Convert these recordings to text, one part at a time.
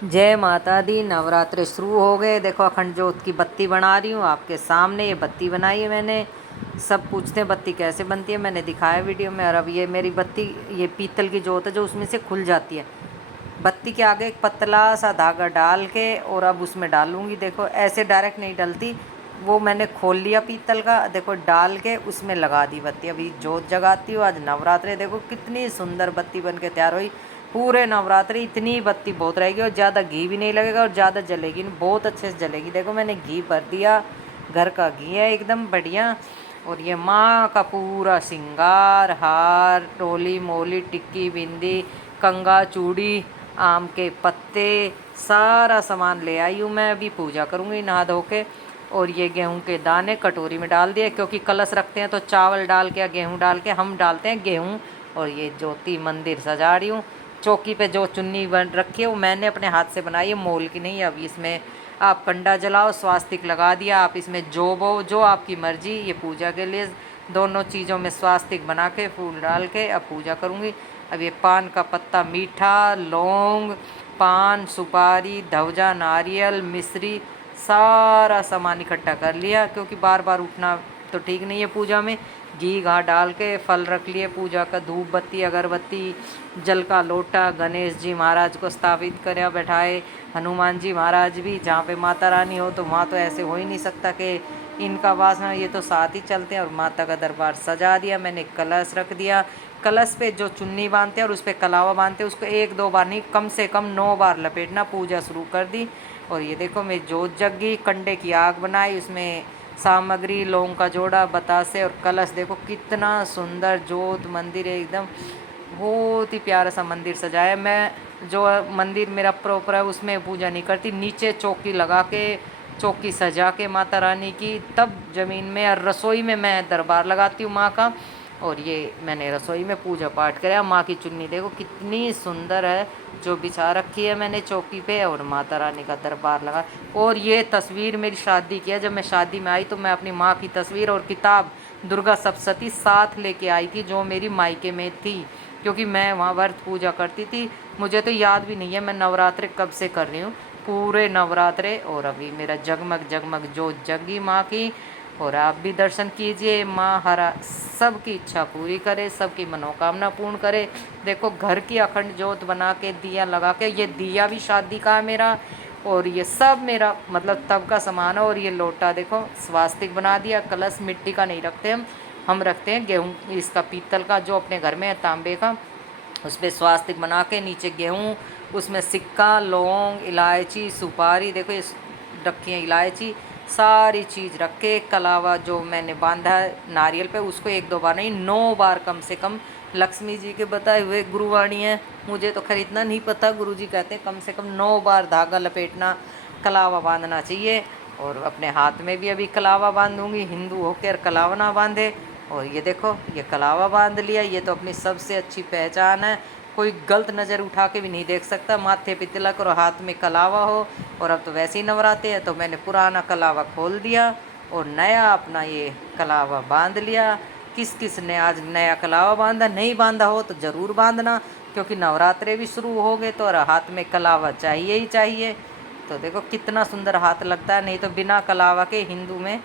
जय माता दी। नवरात्रे शुरू हो गए। देखो अखंड ज्योत की बत्ती बना रही हूँ आपके सामने। ये बत्ती बनाई है मैंने। सब पूछते हैं बत्ती कैसे बनती है, मैंने दिखाया वीडियो में। और अब ये मेरी बत्ती, ये पीतल की ज्योत है जो उसमें से खुल जाती है। बत्ती के आगे एक पतला सा धागा डाल के और अब उसमें डालूंगी। देखो ऐसे डायरेक्ट नहीं डलती, वो मैंने खोल लिया पीतल का, देखो डाल के उसमें लगा दी बत्ती। अभी जोत जगाती हूँ। आज नवरात्रे, देखो कितनी सुंदर बत्ती बन के तैयार हुई। पूरे नवरात्रि इतनी बत्ती बहुत रहेगी और ज़्यादा घी भी नहीं लगेगा और ज़्यादा जलेगी नहीं, बहुत अच्छे से जलेगी। देखो मैंने घी भर दिया, घर का घी है एकदम बढ़िया। और ये माँ का पूरा श्रृंगार, हार, टोली मोली, टिक्की, बिंदी, कंगा, चूड़ी, आम के पत्ते, सारा सामान ले आई हूँ मैं। अभी पूजा करूँगी नहा धो के। और ये गेहूं के दाने कटोरी में डाल दिए, क्योंकि कलश रखते हैं तो चावल डाल के या गेहूं डाल के, हम डालते हैं गेहूं। और ये ज्योति मंदिर सजा रही हूँ। चौकी पे जो चुन्नी बन रखी है वो मैंने अपने हाथ से बनाई है, मोल की नहीं। अब इसमें आप कंडा जलाओ, स्वास्तिक लगा दिया, आप इसमें जो बो जो आपकी मर्जी। ये पूजा के लिए दोनों चीज़ों में स्वास्तिक बना के फूल डाल के अब पूजा करूँगी। अब ये पान का पत्ता, मीठा, लौंग, पान, सुपारी, धवजा, नारियल, मिश्री, सारा सामान इकट्ठा कर लिया, क्योंकि बार बार उठना तो ठीक नहीं है पूजा में। घी घा डाल के फल रख लिए पूजा का, धूप बत्ती, अगरबत्ती, जल का लोटा, गणेश जी महाराज को स्थापित कर बैठाए, हनुमान जी महाराज भी। जहाँ पे माता रानी हो तो वहाँ तो ऐसे हो ही नहीं सकता कि इनका वास ना, ये तो साथ ही चलते हैं। और माता का दरबार सजा दिया मैंने, कलश रख दिया। कलश पे जो चुन्नी बांधते हैं और उस पर कलावा बांधते हैं, उसको एक दो बार नहीं, कम से कम 9 बार लपेटना। पूजा शुरू कर दी। और ये देखो मैं जोत जग गई, कंडे की आग बनाई, उसमें सामग्री, लौंग का जोड़ा, बतासे और कलश। देखो कितना सुंदर जोत मंदिर है एकदम, बहुत ही प्यारा सा मंदिर सजाया। मैं जो मंदिर मेरा प्रॉपर है उसमें पूजा नहीं करती, नीचे चौकी लगा के, चौकी सजा के माता रानी की, तब ज़मीन में और रसोई में मैं दरबार लगाती हूँ माँ का। और ये मैंने रसोई में पूजा पाठ कराया। माँ की चुन्नी देखो कितनी सुंदर है जो बिछा रखी है मैंने चौकी पे, और माता रानी का दरबार लगा। और ये तस्वीर मेरी शादी की है, जब मैं शादी में आई तो मैं अपनी माँ की तस्वीर और किताब दुर्गा सप्तशती साथ लेके आई थी, जो मेरी मायके में थी, क्योंकि मैं वहाँ व्रत पूजा करती थी। मुझे तो याद भी नहीं है मैं नवरात्रे कब से कर रही हूँ, पूरे नवरात्रे। और अभी मेरा जगमग जगमग जोत जगी माँ की। और आप भी दर्शन कीजिए। माँ हरा सबकी इच्छा पूरी करे, सबकी मनोकामना पूर्ण करे। देखो घर की अखंड ज्योत बना के, दिया लगा के, ये दिया भी शादी का है मेरा, और ये सब मेरा मतलब तब का सामान है। और ये लोटा देखो स्वास्तिक बना दिया। कलश मिट्टी का नहीं रखते हम रखते हैं गेहूँ, इसका पीतल का जो अपने घर में है, तांबे का। उस पर स्वास्तिक बना के, नीचे गेहूँ, उसमें सिक्का, लौंग, इलायची, सुपारी, देखो ये रखी है इलायची, सारी चीज़ रख के। कलावा जो मैंने बांधा है नारियल पे, उसको एक दो बार नहीं, 9 बार कम से कम। लक्ष्मी जी के बताए हुए गुरुवाणी है, मुझे तो खरीदना नहीं पता, गुरु जी कहते हैं कम से कम 9 बार धागा लपेटना, कलावा बांधना चाहिए। और अपने हाथ में भी अभी कलावा बांधूंगी, हिंदू होकर कलावा ना बांधे। और ये देखो ये कलावा बांध लिया, ये तो अपनी सबसे अच्छी पहचान है, कोई गलत नज़र उठा के भी नहीं देख सकता। माथे पे तिलक और हाथ में कलावा हो। और अब तो वैसे ही नवराते हैं तो मैंने पुराना कलावा खोल दिया और नया अपना ये कलावा बांध लिया। किस किस ने आज नया कलावा बांधा, नहीं बांधा हो तो ज़रूर बांधना, क्योंकि नवरात्रे भी शुरू हो गए तो और हाथ में कलावा चाहिए ही चाहिए। तो देखो कितना सुंदर हाथ लगता है, नहीं तो बिना कलावा के हिंदू में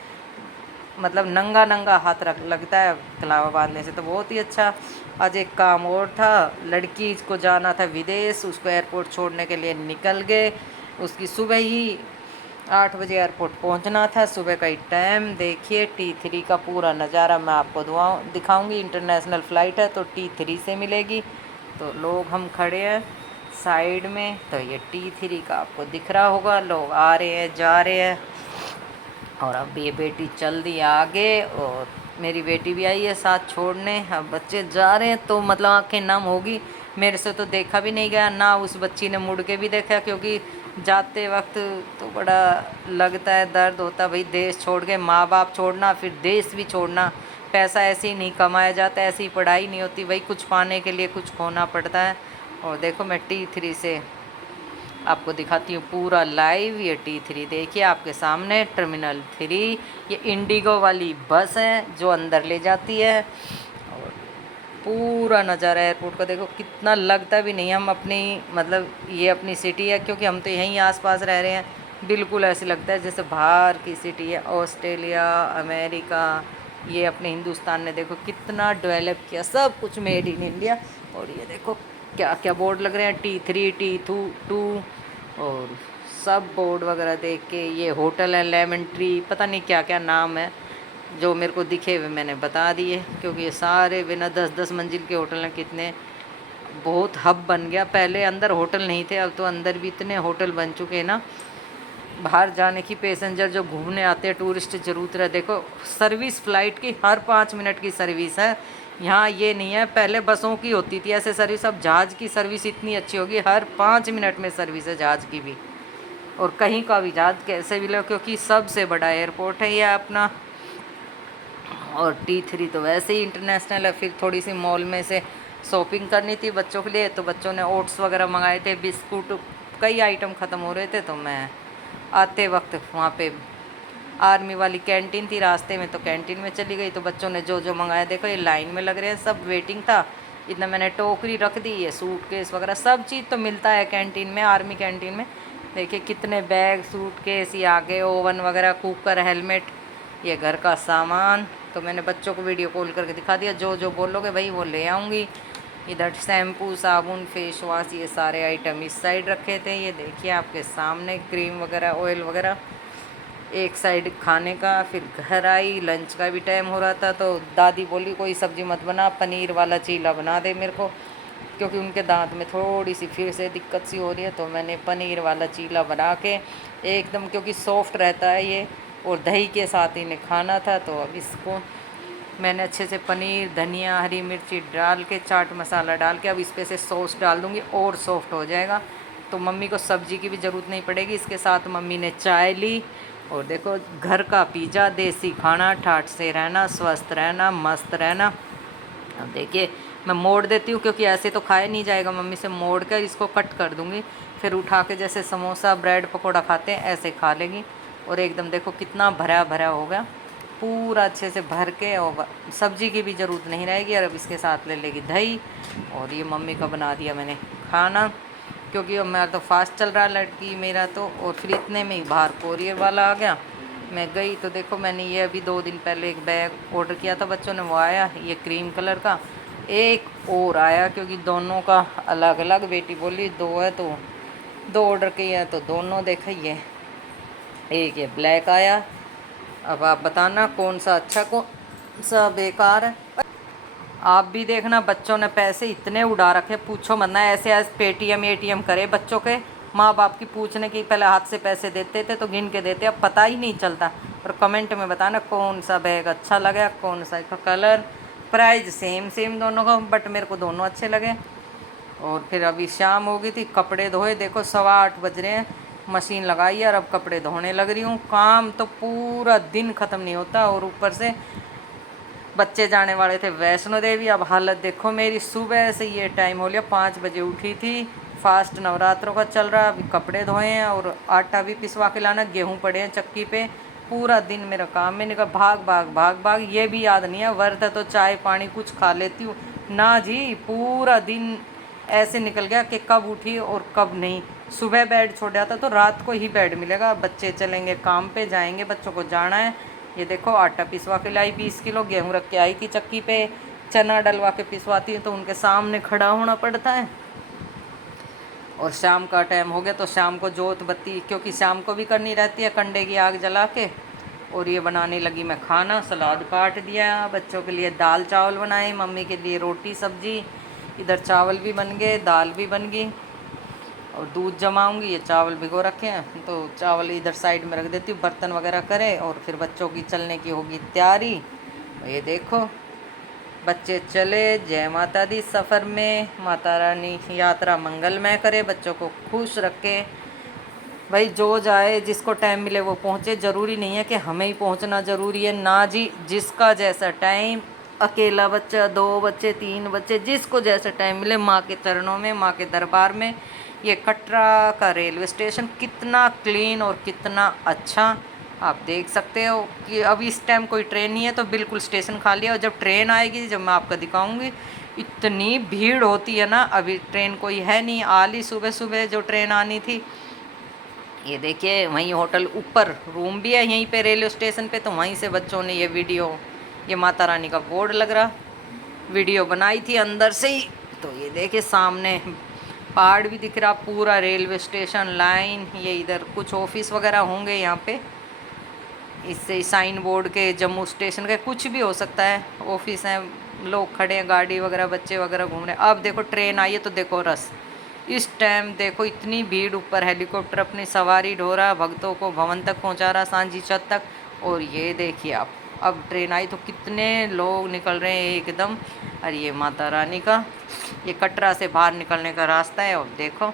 मतलब नंगा नंगा हाथ रख लगता है कलावा बांधने से, तो बहुत ही अच्छा। आज एक काम और था, लड़की को जाना था विदेश, उसको एयरपोर्ट छोड़ने के लिए निकल गए। उसकी सुबह ही 8 बजे एयरपोर्ट पहुंचना था, सुबह का ही टाइम। देखिए T3 का पूरा नज़ारा मैं आपको दिखाऊंगी। इंटरनेशनल फ़्लाइट है तो T3 से मिलेगी। तो लोग हम खड़े हैं साइड में, तो ये T3 का आपको दिख रहा होगा, लोग आ रहे हैं जा रहे हैं। और अब ये बेटी चल दी आगे, और मेरी बेटी भी आई है साथ छोड़ने। अब बच्चे जा रहे हैं तो मतलब आंखें नम होगी, मेरे से तो देखा भी नहीं गया ना, उस बच्ची ने मुड़ के भी देखा, क्योंकि जाते वक्त तो बड़ा लगता है, दर्द होता भाई, देश छोड़ के, माँ बाप छोड़ना, फिर देश भी छोड़ना। पैसा ऐसे ही नहीं कमाया जाता, ऐसी पढ़ाई नहीं होती भाई, कुछ पाने के लिए कुछ खोना पड़ता है। और देखो मैं T3 से आपको दिखाती हूँ पूरा लाइव। ये T3 देखिए आपके सामने, टर्मिनल 3। ये इंडिगो वाली बस है जो अंदर ले जाती है। और पूरा नज़ारा एयरपोर्ट का देखो, कितना लगता भी नहीं हम अपनी मतलब ये अपनी सिटी है, क्योंकि हम तो यहीं आसपास रह रहे हैं। बिल्कुल ऐसे लगता है जैसे बाहर की सिटी है, ऑस्ट्रेलिया, अमेरिका। ये अपने हिंदुस्तान ने देखो कितना डेवलप किया, सब कुछ मेड इन इंडिया। और ये देखो क्या क्या बोर्ड लग रहे हैं, T3 T2 और सब बोर्ड वगैरह देख के। ये होटल है लेमन ट्री, पता नहीं क्या क्या नाम है, जो मेरे को दिखे हुए मैंने बता दिए, क्योंकि ये सारे बिना 10-10 मंजिल के होटल हैं। कितने बहुत हब बन गया, पहले अंदर होटल नहीं थे, अब तो अंदर भी इतने होटल बन चुके हैं ना। बाहर जाने की पैसेंजर जो घूमने आते हैं टूरिस्ट जरूर है। देखो सर्विस फ़्लाइट की हर 5 मिनट की सर्विस है यहाँ, ये नहीं है पहले बसों की होती थी ऐसे सर्विस, अब जहाज़ की सर्विस इतनी अच्छी होगी, हर 5 मिनट में सर्विस है जहाज़ की भी। और कहीं का भी जहाज़ कैसे भी लो, क्योंकि सबसे बड़ा एयरपोर्ट है ये अपना। और T3 तो वैसे ही इंटरनेशनल है। फिर थोड़ी सी मॉल में से शॉपिंग करनी थी बच्चों के लिए, तो बच्चों ने ओट्स वगैरह मंगाए थे, बिस्कुट, कई आइटम ख़त्म हो रहे थे। तो मैं आते वक्त वहाँ पे आर्मी वाली कैंटीन थी रास्ते में, तो कैंटीन में चली गई। तो बच्चों ने जो जो मंगाया, देखो ये लाइन में लग रहे हैं, सब वेटिंग था। इतना मैंने टोकरी रख दी, ये सूटकेस वगैरह सब चीज़ तो मिलता है कैंटीन में, आर्मी कैंटीन में। देखिए कितने बैग, सूटकेस, ये आगे ओवन वगैरह, कुकर, हेलमेट, ये घर का सामान। तो मैंने बच्चों को वीडियो कॉल करके दिखा दिया, जो जो बोलोगे भाई वो ले आऊँगी। इधर शैम्पू, साबुन, फेस वॉश, ये सारे आइटम इस साइड रखे थे। ये देखिए आपके सामने क्रीम वगैरह, ऑयल वगैरह एक साइड खाने का। फिर घर आई, लंच का भी टाइम हो रहा था, तो दादी बोली कोई सब्ज़ी मत बना, पनीर वाला चीला बना दे मेरे को, क्योंकि उनके दांत में थोड़ी सी फिर से दिक्कत सी हो रही है। तो मैंने पनीर वाला चीला बना के एकदम, क्योंकि सॉफ्ट रहता है ये, और दही के साथ इन्हें खाना था। तो अब इसको मैंने अच्छे से पनीर, धनिया, हरी मिर्ची डाल के, चाट मसाला डाल के, अब इस पे से सॉस डाल दूँगी और सॉफ्ट हो जाएगा। तो मम्मी को सब्ज़ी की भी ज़रूरत नहीं पड़ेगी। इसके साथ मम्मी ने चाय ली, और देखो घर का पिज़्ज़ा, देसी खाना, ठाठ से रहना, स्वस्थ रहना, मस्त रहना। अब देखिए मैं मोड़ देती हूँ, क्योंकि ऐसे तो खाया नहीं जाएगा, मम्मी से मोड़ कर इसको कट कर दूँगी, फिर उठा के जैसे समोसा, ब्रेड पकौड़ा खाते हैं ऐसे खा लेगी। और एकदम देखो कितना भरा भरा हो गया पूरा, अच्छे से भर के, और सब्जी की भी ज़रूरत नहीं रहेगी। और अब इसके साथ ले लेगी दही। और ये मम्मी का बना दिया मैंने खाना, क्योंकि अब मेरा तो फास्ट चल रहा है लड़की मेरा तो। और फिर इतने में ही बाहर कोरियर वाला आ गया, मैं गई तो देखो मैंने ये अभी 2 दिन पहले एक बैग ऑर्डर किया था बच्चों ने, वो आया ये क्रीम कलर का। एक और आया, क्योंकि दोनों का अलग अलग, बेटी बोली 2 है तो 2 ऑर्डर किए हैं, तो दोनों देखिए। एक ये ब्लैक आया, अब आप बताना कौन सा अच्छा कौन सा बेकार है। आप भी देखना, बच्चों ने पैसे इतने उड़ा रखे पूछो मत ना, ऐसे ऐसे पेटीएम एटीएम करे बच्चों के। माँ बाप की पूछने की पहले हाथ से पैसे देते थे तो गिन के देते, अब पता ही नहीं चलता। और कमेंट में बताना कौन सा बैग अच्छा लगा, कौन सा का कलर, प्राइस सेम सेम दोनों का, बट मेरे को दोनों अच्छे लगे। और फिर अभी शाम हो गई थी, कपड़े धोए, देखो 8:15 बज रहे हैं, मशीन लगाई है और अब कपड़े धोने लग रही हूँ। काम तो पूरा दिन ख़त्म नहीं होता, और ऊपर से बच्चे जाने वाले थे वैष्णो देवी। अब हालत देखो मेरी, सुबह से ये टाइम हो लिया, 5 बजे उठी थी, फास्ट नवरात्रों का चल रहा, अभी कपड़े धोए हैं और आटा भी पिसवा के लाना, गेहूँ पड़े हैं चक्की पे। पूरा दिन मेरा काम में निकल, भाग भाग भाग भाग, ये भी याद नहीं है व्रत है तो चाय पानी कुछ खा लेती हूँ ना जी। पूरा दिन ऐसे निकल गया कि कब उठी और कब नहीं। सुबह बेड छोड़ जाता तो रात को ही बेड मिलेगा, बच्चे चलेंगे काम पे, जाएंगे, बच्चों को जाना है। ये देखो आटा पिसवा के लाई 20 किलो, गेहूँ रख के आई थी चक्की पे, चना डलवा के पिसवाती हूँ तो उनके सामने खड़ा होना पड़ता है। और शाम का टाइम हो गया तो शाम को जोत बत्ती, क्योंकि शाम को भी करनी रहती है, कंडे की आग जला के। और ये बनाने लगी मैं खाना, सलाद काट दिया, बच्चों के लिए दाल चावल बनाए, मम्मी के लिए रोटी सब्जी, इधर चावल भी बन गए, दाल भी बन गई। और दूध जमाऊंगी, ये चावल भिगो रखे हैं तो चावल इधर साइड में रख देती हूँ, बर्तन वगैरह करे। और फिर बच्चों की चलने की होगी तैयारी। ये देखो बच्चे चले, जय माता दी। सफ़र में माता रानी यात्रा मंगलमय करे, बच्चों को खुश रखे। भाई जो जाए, जिसको टाइम मिले वो पहुँचे, ज़रूरी नहीं है कि हमें ही पहुँचना ज़रूरी है ना जी। जिसका जैसा टाइम, अकेला बच्चा, 2 बच्चे, 3 बच्चे, जिसको जैसा टाइम मिले, माँ के चरणों में, माँ के दरबार में। ये कटरा का रेलवे स्टेशन कितना क्लीन और कितना अच्छा आप देख सकते हो कि अभी इस टाइम कोई ट्रेन नहीं है, तो बिल्कुल स्टेशन खाली है। और जब ट्रेन आएगी, जब मैं आपको दिखाऊंगी इतनी भीड़ होती है ना। अभी ट्रेन कोई है नहीं, आली सुबह सुबह जो ट्रेन आनी थी। ये देखिए वहीं होटल ऊपर रूम भी है यहीं पे रेलवे स्टेशन पे, तो वहीं से बच्चों ने ये वीडियो, ये माता रानी का बोर्ड लग रहा, वीडियो बनाई थी अंदर से ही। तो ये देखिए सामने पहाड़ भी दिख रहा, पूरा रेलवे स्टेशन लाइन। ये इधर कुछ ऑफिस वगैरह होंगे यहाँ पे, इससे साइन बोर्ड के, जम्मू स्टेशन के, कुछ भी हो सकता है, ऑफिस हैं, लोग खड़े हैं, गाड़ी वगैरह, बच्चे वगैरह घूम रहे हैं। अब देखो ट्रेन आई है तो देखो रस, इस टाइम देखो इतनी भीड़, ऊपर हेलीकॉप्टर अपनी सवारी ढो रहा, भक्तों को भवन तक पहुंचा रहा, सांझी छत तक। और ये देखिए आप, अब ट्रेन आई तो कितने लोग निकल रहे हैं एकदम। और ये माता रानी का, ये कटरा से बाहर निकलने का रास्ता है, और देखो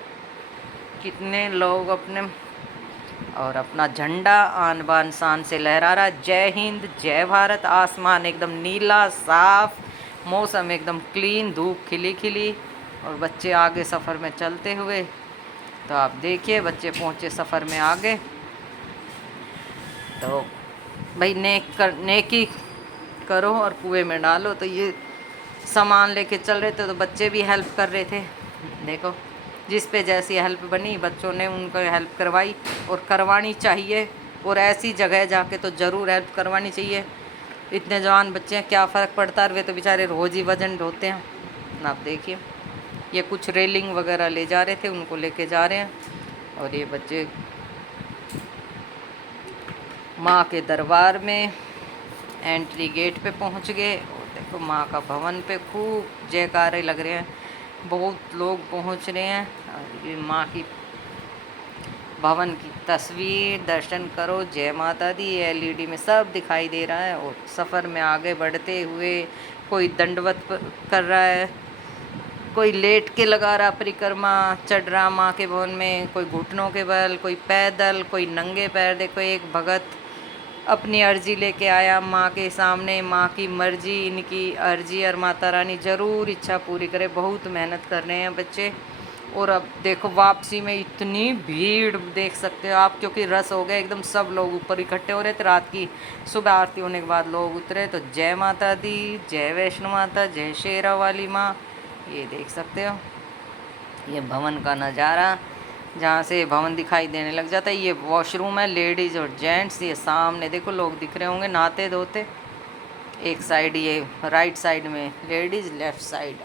कितने लोग अपने और अपना झंडा आन बान शान से लहरा रहा। जय हिंद, जय भारत। आसमान एकदम नीला साफ, मौसम एकदम क्लीन, धूप खिली खिली, और बच्चे आगे सफ़र में चलते हुए। तो आप देखिए बच्चे पहुँचे सफ़र में आगे। तो भाई नेकी करो और कुएं में डालो। तो ये सामान लेके चल रहे थे तो बच्चे भी हेल्प कर रहे थे। देखो जिस पे जैसी हेल्प बनी, बच्चों ने उनको हेल्प करवाई, और करवानी चाहिए। और ऐसी जगह जाके तो ज़रूर हेल्प करवानी चाहिए। इतने जवान बच्चे हैं, क्या फ़र्क पड़ता है, वे तो बेचारे रोज़ ही वजन ढोते हैं। आप देखिए ये कुछ रेलिंग वगैरह ले जा रहे थे, उनको लेके जा रहे हैं। और ये बच्चे माँ के दरबार में एंट्री गेट पे पहुँच गए। और देखो माँ का भवन पे खूब जयकारे लग रहे हैं, बहुत लोग पहुँच रहे हैं। और ये माँ की भवन की तस्वीर, दर्शन करो, जय माता दी। एलईडी में सब दिखाई दे रहा है। और सफ़र में आगे बढ़ते हुए कोई दंडवत कर रहा है, कोई लेट के लगा रहा परिक्रमा, चढ़ रहा माँ के भवन में, कोई घुटनों के बल, कोई पैदल, कोई नंगे पैर। देखो एक भगत अपनी अर्जी लेके आया माँ के सामने, माँ की मर्जी, इनकी अर्जी, और माता रानी ज़रूर इच्छा पूरी करे। बहुत मेहनत कर रहे हैं बच्चे। और अब देखो वापसी में इतनी भीड़ देख सकते हो आप, क्योंकि रस हो गया एकदम, सब लोग ऊपर इकट्ठे हो रहे थे। रात की सुबह आरती होने के बाद लोग उतरे। तो जय माता दी, जय वैष्णो माता, जय शेरा वाली माँ। ये देख सकते हो ये भवन का नज़ारा, जहाँ से भवन दिखाई देने लग जाता है। ये वॉशरूम है, लेडीज़ और जेंट्स। ये सामने देखो लोग दिख रहे होंगे नहाते धोते। एक साइड ये राइट साइड में लेडीज़, लेफ़्ट साइड